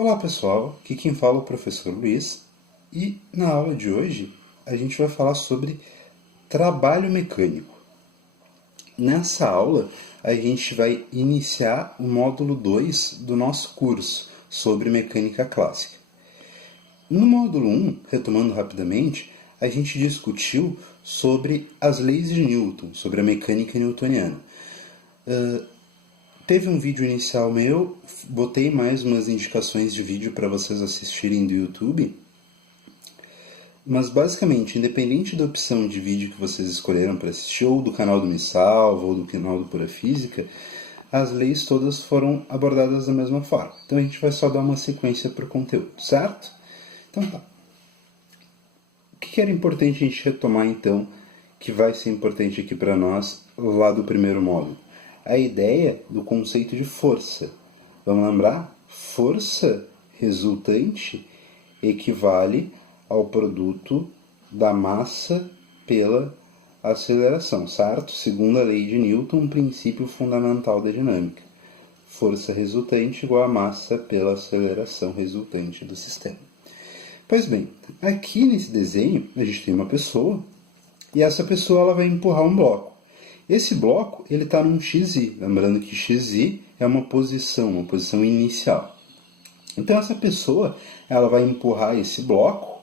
Olá pessoal, aqui quem fala é o professor Luiz e na aula de hoje a gente vai falar sobre trabalho mecânico. Nessa aula a gente vai iniciar o módulo 2 do nosso curso sobre mecânica clássica. No módulo 1, retomando rapidamente, a gente discutiu sobre as leis de Newton, sobre a mecânica newtoniana. Teve um vídeo inicial meu, botei mais umas indicações de vídeo para vocês assistirem do YouTube, mas basicamente, independente da opção de vídeo que vocês escolheram para assistir, ou do canal do Me Salva, ou do canal do Pura Física, as leis todas foram abordadas da mesma forma. Então a gente vai só dar uma sequência para o conteúdo, certo? Então tá. O que era importante a gente retomar então, que vai ser importante aqui para nós, lá do primeiro módulo? A ideia do conceito de força. Vamos lembrar? Força resultante equivale ao produto da massa pela aceleração, certo? Segundo a lei de Newton, um princípio fundamental da dinâmica. Força resultante igual a massa pela aceleração resultante do sistema. Pois bem, aqui nesse desenho a gente tem uma pessoa e essa pessoa ela vai empurrar um bloco. Esse bloco ele está num XY, lembrando que XY é uma posição inicial. Então essa pessoa ela vai empurrar esse bloco,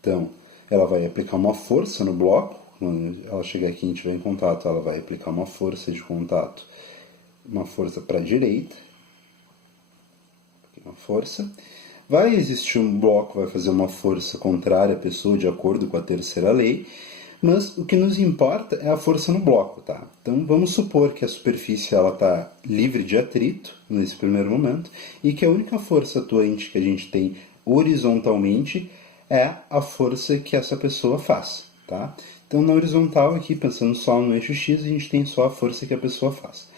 então ela vai aplicar uma força no bloco, quando ela chegar aqui e estiver em contato, ela vai aplicar uma força de contato, uma força para a direita, uma força. Vai existir um bloco que vai fazer uma força contrária à pessoa de acordo com a terceira lei, mas o que nos importa é a força no bloco, tá? Então vamos supor que a superfície ela está livre de atrito nesse primeiro momento e que a única força atuante que a gente tem horizontalmente é a força que essa pessoa faz, tá? Então na horizontal aqui, pensando só no eixo X, a gente tem só a força que a pessoa faz.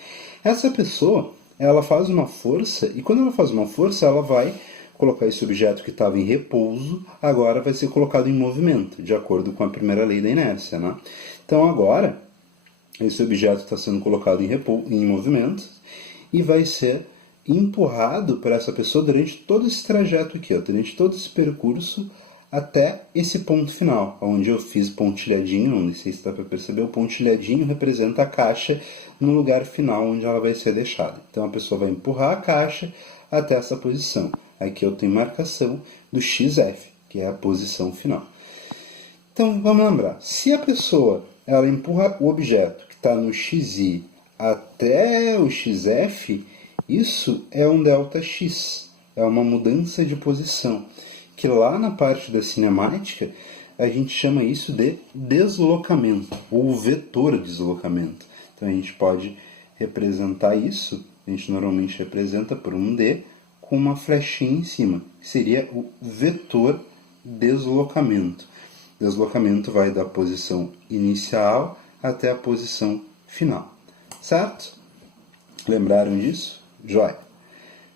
Essa pessoa, ela faz uma força e quando ela faz uma força, ela vai colocar esse objeto que estava em repouso, agora vai ser colocado em movimento, de acordo com a primeira lei da inércia, né? Então agora, esse objeto está sendo colocado em movimento e vai ser empurrado por essa pessoa durante todo esse trajeto aqui, ó, durante todo esse percurso até esse ponto final, onde eu fiz pontilhadinho, não sei se dá para perceber, o pontilhadinho representa a caixa no lugar final onde ela vai ser deixada. Então a pessoa vai empurrar a caixa até essa posição. Aqui eu tenho marcação do XF, que é a posição final. Então, vamos lembrar. Se a pessoa ela empurra o objeto que está no XY até o XF, isso é um ΔX. É uma mudança de posição. Que lá na parte da cinemática, a gente chama isso de deslocamento, ou vetor deslocamento. Então, a gente pode representar isso, a gente normalmente representa por um D, com uma flechinha em cima, que seria o vetor deslocamento. Deslocamento vai da posição inicial até a posição final. Certo? Lembraram disso? Joia.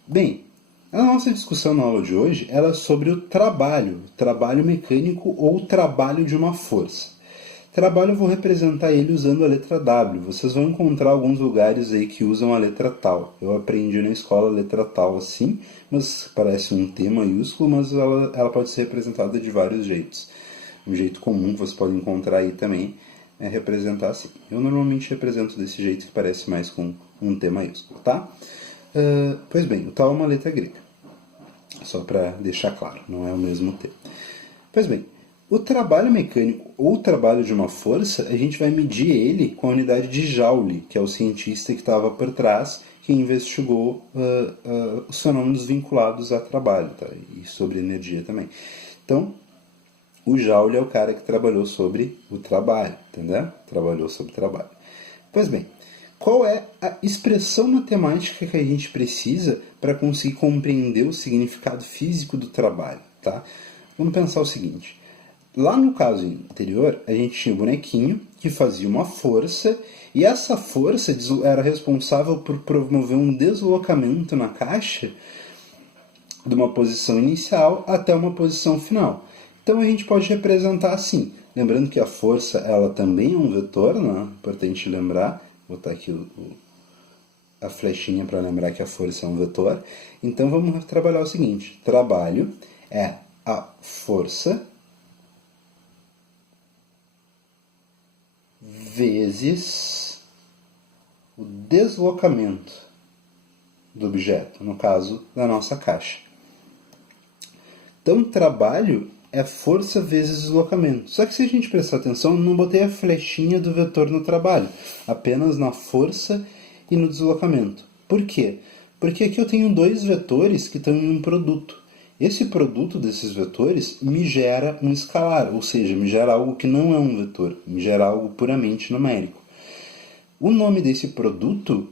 Bem, a nossa discussão na aula de hoje era sobre o trabalho mecânico ou trabalho de uma força. Trabalho eu vou representar ele usando a letra W. Vocês vão encontrar alguns lugares aí que usam a letra tal. Eu aprendi na escola a letra tal assim, mas parece um T maiúsculo, mas ela pode ser representada de vários jeitos. Um jeito comum que vocês podem encontrar aí também é representar assim. Eu normalmente represento desse jeito que parece mais com um T maiúsculo, tá? Pois bem, o tal é uma letra grega. Só para deixar claro, não é o mesmo T. Pois bem, o trabalho mecânico ou o trabalho de uma força, a gente vai medir ele com a unidade de Joule, que é o cientista que estava por trás, que investigou os fenômenos vinculados a trabalho, tá? E sobre energia também. Então, o Joule é o cara que trabalhou sobre o trabalho, entendeu? Trabalhou sobre o trabalho. Pois bem, qual é a expressão matemática que a gente precisa para conseguir compreender o significado físico do trabalho, tá? Vamos pensar o seguinte. Lá no caso anterior, a gente tinha um bonequinho que fazia uma força e essa força era responsável por promover um deslocamento na caixa de uma posição inicial até uma posição final. Então a gente pode representar assim, lembrando que a força ela também é um vetor, né? Importante lembrar, vou botar aqui a flechinha para lembrar que a força é um vetor. Então vamos trabalhar o seguinte: trabalho é a força vezes o deslocamento do objeto, no caso da nossa caixa. Então, trabalho é força vezes deslocamento. Só que se a gente prestar atenção, eu não botei a flechinha do vetor no trabalho, apenas na força e no deslocamento. Por quê? Porque aqui eu tenho dois vetores que estão em um produto. Esse produto desses vetores me gera um escalar, ou seja, me gera algo que não é um vetor, me gera algo puramente numérico. O nome desse produto,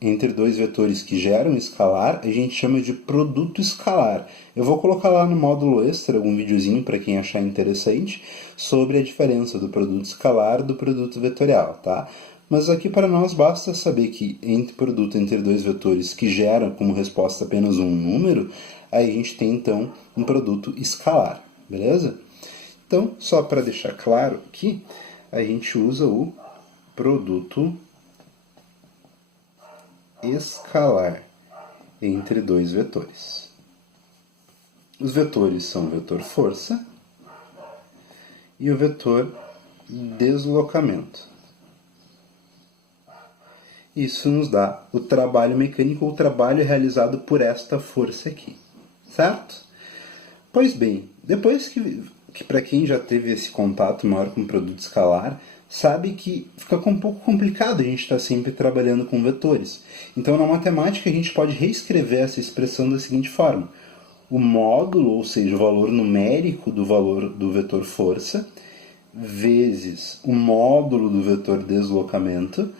entre dois vetores que geram escalar, a gente chama de produto escalar. Eu vou colocar lá no módulo extra um videozinho para quem achar interessante sobre a diferença do produto escalar e do produto vetorial, tá? Mas aqui para nós basta saber que produto entre dois vetores que geram como resposta apenas um número, aí a gente tem então um produto escalar, beleza? Então, só para deixar claro aqui, a gente usa o produto escalar entre dois vetores. Os vetores são o vetor força e o vetor deslocamento. Isso nos dá o trabalho mecânico ou o trabalho realizado por esta força aqui, certo? Pois bem, depois que para quem já teve esse contato maior com o produto escalar, sabe que fica um pouco complicado a gente estar sempre trabalhando com vetores. Então, na matemática, a gente pode reescrever essa expressão da seguinte forma: o módulo, ou seja, o valor numérico do valor do vetor força, vezes o módulo do vetor deslocamento,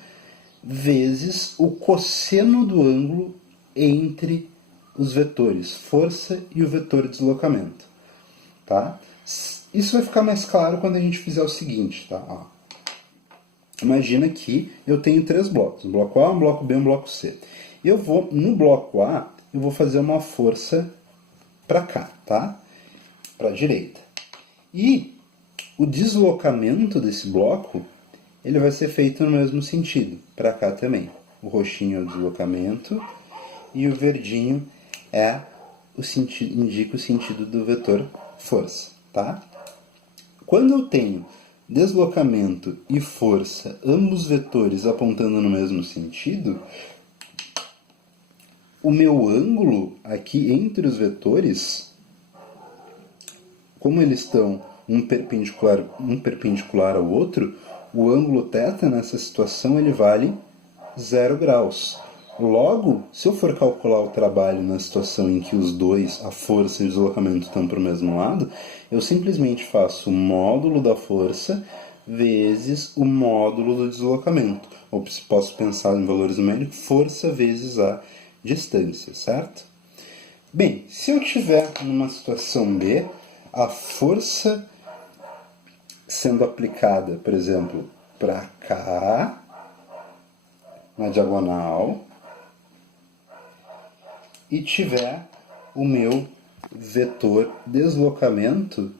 vezes o cosseno do ângulo entre os vetores força e o vetor deslocamento. Tá? Isso vai ficar mais claro quando a gente fizer o seguinte. Tá? Ó. Imagina que eu tenho três blocos, um bloco A, um bloco B e um bloco C. No bloco A, eu vou fazer uma força para cá, tá? Para a direita. E o deslocamento desse bloco, ele vai ser feito no mesmo sentido, para cá também. O roxinho é o deslocamento e o verdinho indica o sentido do vetor força, tá? Quando eu tenho deslocamento e força, ambos vetores apontando no mesmo sentido, o meu ângulo aqui entre os vetores, como eles estão um perpendicular ao outro, o ângulo θ nessa situação ele vale 0 graus. Logo, se eu for calcular o trabalho na situação em que os dois, a força e o deslocamento, estão para o mesmo lado, eu simplesmente faço o módulo da força vezes o módulo do deslocamento. Ou posso pensar em valores numéricos, força vezes a distância, certo? Bem, se eu tiver numa situação B, a força sendo aplicada, por exemplo, para cá, na diagonal, e tiver o meu vetor deslocamento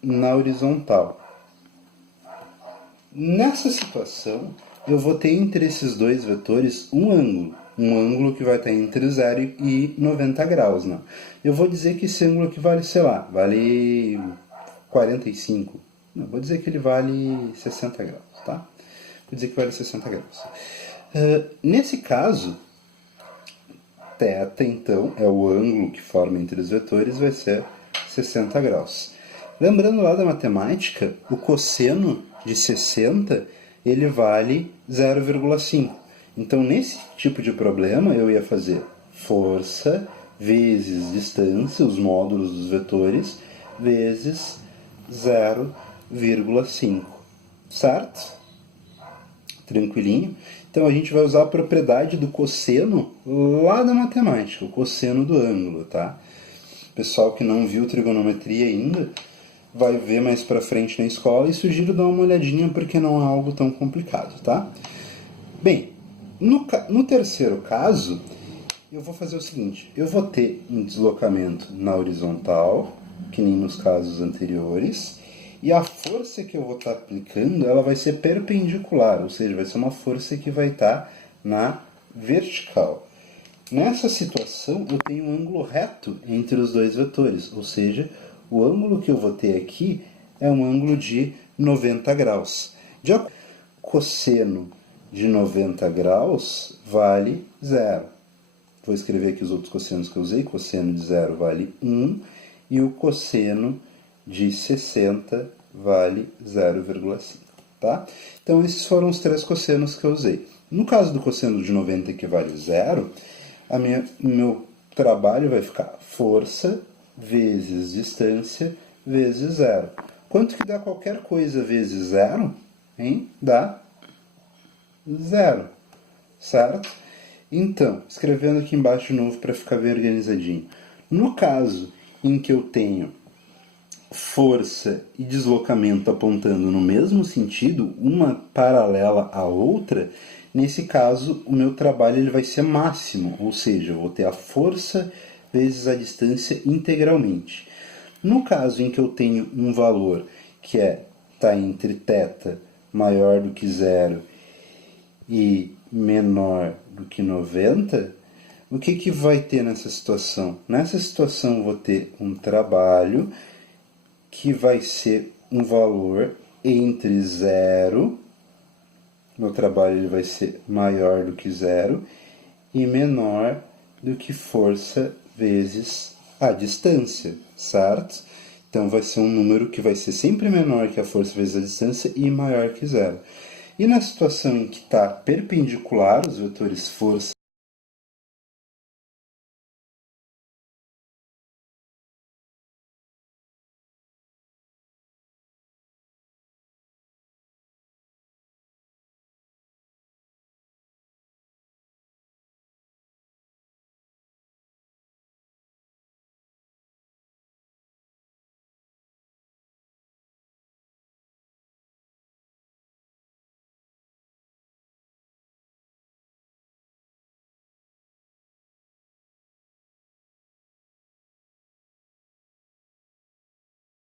na horizontal. Nessa situação, eu vou ter entre esses dois vetores um ângulo que vai estar entre 0 e 90 graus. Né? Eu vou dizer que esse ângulo aqui vale, sei lá, vale 45. Não, vou dizer que ele vale 60 graus, tá? Vou dizer que vale 60 graus. Nesse caso, θ, então, é o ângulo que forma entre os vetores, vai ser 60 graus. Lembrando lá da matemática, o cosseno de 60, ele vale 0,5. Então, nesse tipo de problema, eu ia fazer força vezes distância, os módulos dos vetores, vezes 0,5. Certo? Tranquilinho? Então, a gente vai usar a propriedade do cosseno lá da matemática, o cosseno do ângulo, tá? Pessoal que não viu trigonometria ainda, vai ver mais pra frente na escola e sugiro dar uma olhadinha porque não é algo tão complicado, tá? Bem, no terceiro caso, eu vou fazer o seguinte, eu vou ter um deslocamento na horizontal, que nem nos casos anteriores, e a força que eu vou estar aplicando, ela vai ser perpendicular, ou seja, vai ser uma força que vai estar na vertical. Nessa situação, eu tenho um ângulo reto entre os dois vetores, ou seja, o ângulo que eu vou ter aqui é um ângulo de 90 graus. Cosseno de 90 graus vale 0. Vou escrever aqui os outros cossenos que eu usei. Cosseno de 0 vale 1 e o cosseno de 60 vale 0,5. Tá? Então, esses foram os 3 cossenos que eu usei. No caso do cosseno de 90 que vale 0, meu trabalho vai ficar força vezes distância vezes 0. Quanto que dá qualquer coisa vezes 0? Hein? Dá 0, certo? Então, escrevendo aqui embaixo de novo para ficar bem organizadinho. No caso em que eu tenho força e deslocamento apontando no mesmo sentido, uma paralela à outra, nesse caso o meu trabalho ele vai ser máximo, ou seja, eu vou ter a força vezes a distância integralmente. No caso em que eu tenho um valor que está entre θ maior do que 0 e menor do que 90, o que vai ter nessa situação? Nessa situação eu vou ter um trabalho que vai ser um valor entre 0, meu trabalho ele vai ser maior do que 0, e menor do que força vezes a distância, certo? Então vai ser um número que vai ser sempre menor que a força vezes a distância e maior que 0. E na situação em que está perpendicular os vetores força